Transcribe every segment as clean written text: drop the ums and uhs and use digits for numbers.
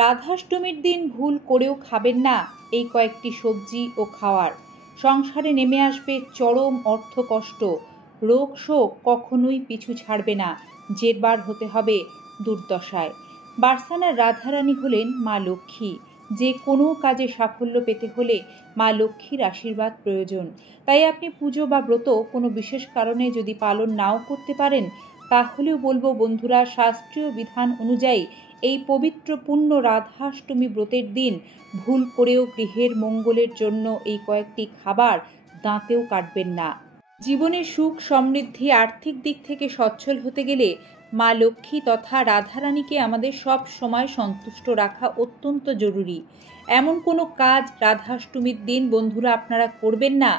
রাধাষ্টমীর দিন ভুল করেও খাবেন না এই কয়েকটি সবজি ও খাওয়ার। সংসারে নেমে আসবে চরম অর্থকষ্ট, রোগ শোক কখনোই পিছু ছাড়বে না, জেরবার হতে হবে দুর্দশায়। বার্সানার রাধারানী হলেন মা লক্ষ্মী। যে কোনো কাজে সাফল্য পেতে হলে মা লক্ষ্মীর আশীর্বাদ প্রয়োজন। তাই আপনি পুজো বা ব্রত কোনো বিশেষ কারণে যদি পালন নাও করতে পারেন, তাহলেও বলবো বন্ধুরা, শাস্ত্রীয় বিধান অনুযায়ী এই পবিত্র পুণ্য রাধাষ্টমী ব্রতের দিন ভুল করেও গৃহের মঙ্গলের জন্য এই কয়েকটি খাবার দাঁতেও কাটবেন না। জীবনের সুখ সমৃদ্ধি আর্থিক দিক থেকে সচ্ছল হতে গেলে মা লক্ষ্মী তথা রাধারানীকে আমাদের সব সময় সন্তুষ্ট রাখা অত্যন্ত জরুরি। এমন কোনো কাজ রাধাষ্টমীর দিন বন্ধুরা আপনারা করবেন না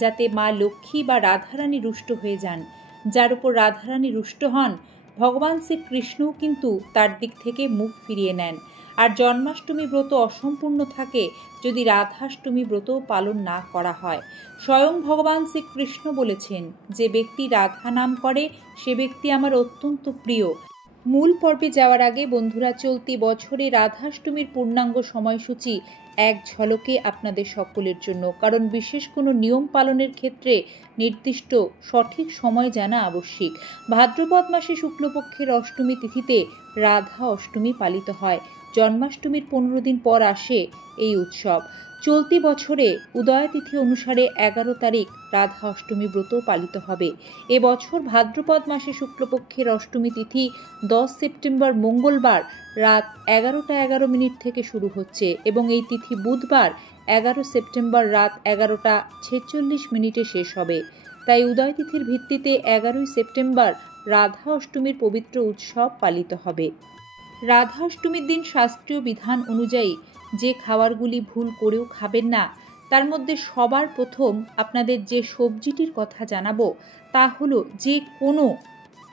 যাতে মা লক্ষ্মী বা রাধারানী রুষ্ট হয়ে যান। যার উপর রাধারানী রুষ্ট হন, ভগবান শ্রীকৃষ্ণও কিন্তু তার দিক থেকে মুখ ফিরিয়ে নেন। আর জন্মাষ্টমী ব্রত অসম্পূর্ণ থাকে যদি রাধাষ্টমী ব্রত পালন না করা হয়। স্বয়ং ভগবান শ্রীকৃষ্ণ বলেছেন, যে ব্যক্তি রাধা নাম করে সে ব্যক্তি আমার অত্যন্ত প্রিয়। মূল পর্বে যাওয়ার আগে বন্ধুরা, চলতি বছরে রাধাষ্টমীর পূর্ণাঙ্গ সময়সূচি এক ঝলকে আপনাদের সকলের জন্য, কারণ বিশেষ কোনো নিয়ম পালনের ক্ষেত্রে নির্দিষ্ট সঠিক সময় জানা আবশ্যিক। ভাদ্রপদ মাসে শুক্লপক্ষের অষ্টমী তিথিতে রাধা অষ্টমী পালিত হয়। জন্মাষ্টমীর 15 দিন পর আসে এই উৎসব। চলতি বছরে উদয় তিথি অনুসারে 11 তারিখ রাধা অষ্টমী ব্রত পালিত হবে। এবছর ভাদ্রপদ মাসে শুক্লপক্ষের অষ্টমী তিথি 10 সেপ্টেম্বর মঙ্গলবার রাত 11:11 থেকে শুরু হচ্ছে এবং এই তিথি বুধবার 11 সেপ্টেম্বর রাত 11:46 শেষ হবে। তাই উদয় তিথির ভিত্তিতে 11 সেপ্টেম্বর রাধা অষ্টমীর পবিত্র উৎসব পালিত হবে। রাধা অষ্টমীর দিন শাস্ত্রীয় বিধান অনুযায়ী যে খাবারগুলি ভুল করেও খাবেন না, তার মধ্যে সবার প্রথম আপনাদের যে সবজিটির কথা জানাবো তা হলো যে কোনো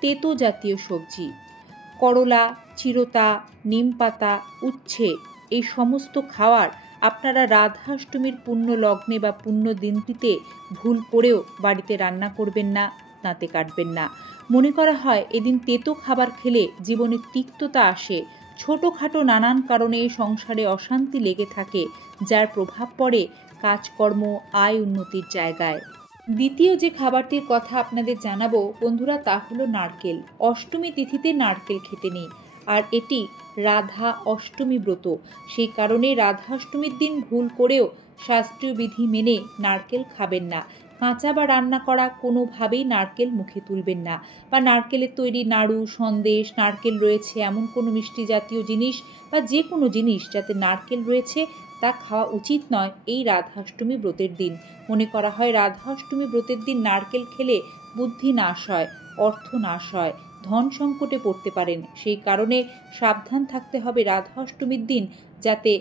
তেতো জাতীয় সবজি। করলা, চিরতা, নিমপাতা, উচ্ছে, এই সমস্ত খাবার আপনারা রাধাষ্টমীর পুণ্য লগ্নে বা পুণ্য দিনটিতে ভুল করেও বাড়িতে রান্না করবেন না, দাঁতে কাটবেন না। মনে করা হয় এদিন তেতো খাবার খেলে জীবনে তিক্ততা আসে। ছোটোখাটো নানান কারণে সংসারে অশান্তি লেগে থাকে, যার প্রভাব পড়ে কাজকর্ম, আয় উন্নতির জায়গায়। দ্বিতীয় যে খাবারটির কথা আপনাদের জানাবো বন্ধুরা, তা হলো নারকেল। অষ্টমী তিথিতে নারকেল খেতে নেই, আর এটি রাধা অষ্টমী ব্রত। সেই কারণে রাধাষ্টমীর দিন ভুল করেও শাস্ত্রীয় বিধি মেনে নারকেল খাবেন না। কাঁচা বা রান্না করা কোনোভাবেই নারকেল মুখে তুলবেন না, বা নারকেলের তৈরি নাড়ু, সন্দেশ, নারকেল রয়েছে এমন কোনো মিষ্টি জাতীয় জিনিস বা যে কোনো জিনিস যাতে নারকেল রয়েছে তা খাওয়া উচিত নয় এই রাধাষ্টমী ব্রতের দিন। মনে করা হয় রাধাষ্টমী ব্রতের দিন নারকেল খেলে বুদ্ধি নাশ হয়, অর্থ নাশ হয়, ধন সংকটে পড়তে পারেন। সেই কারণে সাবধান থাকতে হবে রাধাষ্টমীর দিন যাতে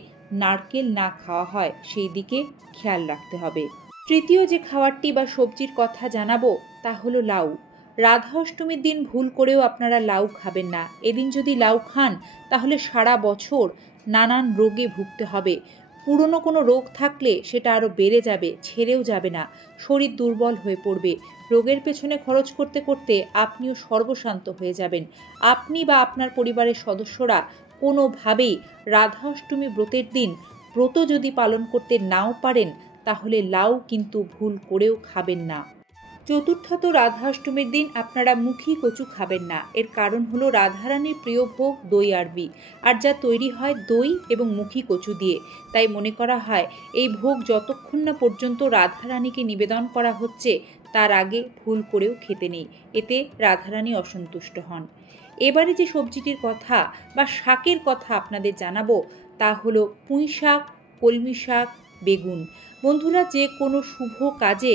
নারকেল না খাওয়া হয় সেই দিকে খেয়াল রাখতে হবে। তৃতীয় যে খাবারটি বা সবজির কথা জানাবো তা হলো লাউ। রাধা অষ্টমীর দিন ভুল করেও আপনারা লাউ খাবেন না। এদিন যদি লাউ খান তাহলে সারা বছর নানান রোগে ভুগতে হবে। পুরনো কোনো রোগ থাকলে সেটা আরও বেড়ে যাবে, ছেড়েও যাবে না, শরীর দুর্বল হয়ে পড়বে। রোগের পেছনে খরচ করতে করতে আপনিও সর্বশান্ত হয়ে যাবেন। আপনি বা আপনার পরিবারের সদস্যরা কোনোভাবেই রাধা অষ্টমী ব্রতের দিন ব্রত যদি পালন করতে নাও পারেন তাহলে লাউ কিন্তু ভুল করেও খাবেন না। চতুর্থত রাধাষ্টমীর দিন আপনারা মুখী কচু খাবেন না। এর কারণ হলো রাধারানীর প্রিয় ভোগ দই আরবি, আর যা তৈরি হয় দই এবং মুখী কচু দিয়ে। তাই মনে করা হয় এই ভোগ যতক্ষণ না পর্যন্ত রাধারানীকে নিবেদন করা হচ্ছে তার আগে ভুল করেও খেতে নেই, এতে রাধারানী অসন্তুষ্ট হন। এবারে যে সবজিটির কথা বা শাকের কথা আপনাদের জানাবো তা হলো পুঁই শাক, কলমি শাক, বেগুন। বন্ধুরা, যে কোনো শুভ কাজে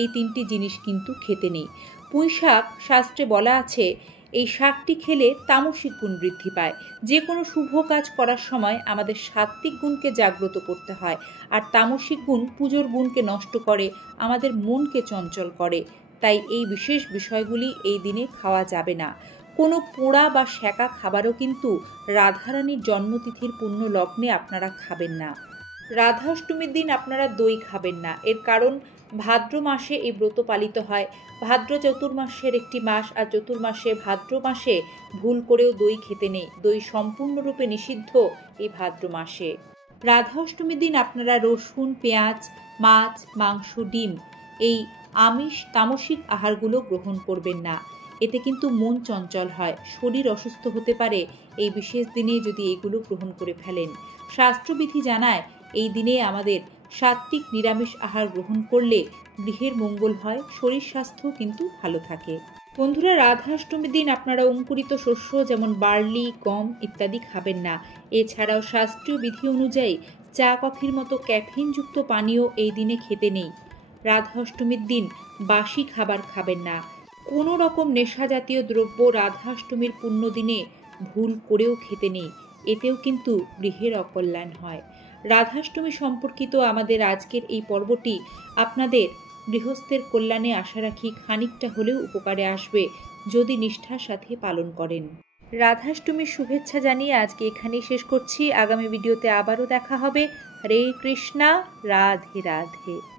এই তিনটি জিনিস কিন্তু খেতে নেই। পুঁই শাক শাস্ত্রে বলা আছে এই শাকটি খেলে তামসিক গুণ বৃদ্ধি পায়। যে কোনো শুভ কাজ করার সময় আমাদের সাত্ত্বিক গুণকে জাগ্রত করতে হয়, আর তামসিক গুণ পুজোর গুণকে নষ্ট করে, আমাদের মনকে চঞ্চল করে। তাই এই বিশেষ বিষয়গুলি এই দিনে খাওয়া যাবে না। কোনো পোড়া বা সেকা খাবারও কিন্তু রাধারানীর জন্মতিথির পুণ্য লগ্নে আপনারা খাবেন না। রাধাষ্টমীর দিন আপনারা দই খাবেন না। এর কারণ ভাদ্র মাসে এই ব্রত পালিত হয়। ভাদ্র চতুর্মাসের একটি মাস, আর চতুর্মাসে ভাদ্র মাসে ভুল করেও দই খেতে নেই। দই সম্পূর্ণরূপে নিষিদ্ধ এই ভাদ্র মাসে। রাধা অষ্টমীর দিন আপনারা রসুন, পেঁয়াজ, মাছ, মাংস, ডিম এই আমিষ তামসিক আহারগুলো গ্রহণ করবেন না। এতে কিন্তু মন চঞ্চল হয়, শরীর অসুস্থ হতে পারে এই বিশেষ দিনে যদি এগুলো গ্রহণ করে ফেলেন। শাস্ত্রবিধি জানায় এই দিনে আমাদের সাত্ত্বিক নিরামিষ আহার গ্রহণ করলে গৃহের মঙ্গল হয়, শরীর স্বাস্থ্য কিন্তু ভালো থাকে। বন্ধুরা, রাধাষ্টমীর দিন আপনারা অঙ্কুরিত শস্য যেমন বার্লি, গম ইত্যাদি খাবেন না। এছাড়াও শাস্ত্রীয় বিধি অনুযায়ী চা, কফির মতো ক্যাফিনযুক্ত পানীয় এই দিনে খেতে নেই। রাধাষ্টমীর দিন বাসি খাবার খাবেন না। কোনো রকম নেশা জাতীয় দ্রব্য রাধাষ্টমীর পুণ্য দিনে ভুল করেও খেতে নেই। এতেও কিন্তু গৃহের অকল্যাণ হয়। রাধাষ্টমী সম্পর্কিত আমাদের আজকের এই পর্বটি আপনাদের গৃহস্থের কল্যাণে আশা রাখি খানিকটা হলেও উপকারে আসবে যদি নিষ্ঠার সাথে পালন করেন। রাধাষ্টমীর শুভেচ্ছা জানিয়ে আজকে এখানেই শেষ করছি। আগামী ভিডিওতে আবারও দেখা হবে। হরে কৃষ্ণা, রাধে রাধে।